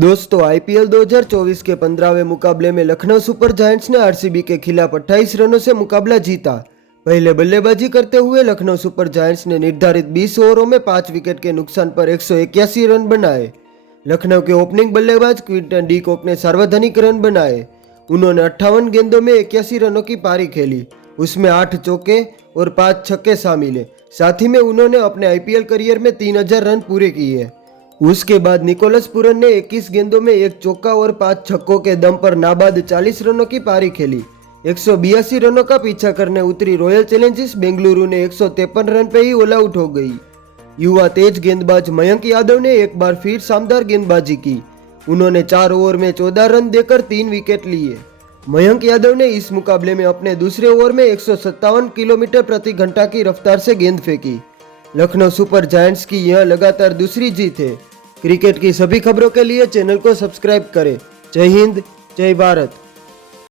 दोस्तों आईपीएल 2024 के 15वें मुकाबले में लखनऊ सुपर जायंट्स ने आरसीबी के खिलाफ 28 रनों से मुकाबला जीता। पहले बल्लेबाजी करते हुए लखनऊ सुपर जायंट्स ने निर्धारित 20 ओवरों में 5 विकेट के नुकसान पर 181 रन बनाए। लखनऊ के ओपनिंग बल्लेबाज क्विंटन डी कॉक ने सर्वाधिक रन बनाए। उन्होंने 58 गेंदों में 81 रनों की पारी खेली, उसमें 8 चौके और 5 छक्के शामिल हैं। साथ ही में उन्होंने अपने आईपीएल करियर में 3000 रन पूरे किए। उसके बाद निकोलस पूरन ने 21 गेंदों में 1 चौका और 5 छक्कों के दम पर नाबाद 40 रनों की पारी खेली। 182 रनों का पीछा करने उतरी रॉयल चैलेंजर्स बेंगलुरु ने 153 रन पे ही ऑल आउट हो गई। युवा तेज गेंदबाज मयंक यादव ने एक बार फिर शानदार गेंदबाजी की। उन्होंने 4 ओवर में 14 रन देकर 3 विकेट लिए। मयंक यादव ने इस मुकाबले में अपने दूसरे ओवर में 157 किलोमीटर प्रति घंटा की रफ्तार से गेंद फेंकी। लखनऊ सुपर जायंट्स की यह लगातार दूसरी जीत है। क्रिकेट की सभी खबरों के लिए चैनल को सब्सक्राइब करें। जय हिंद, जय भारत।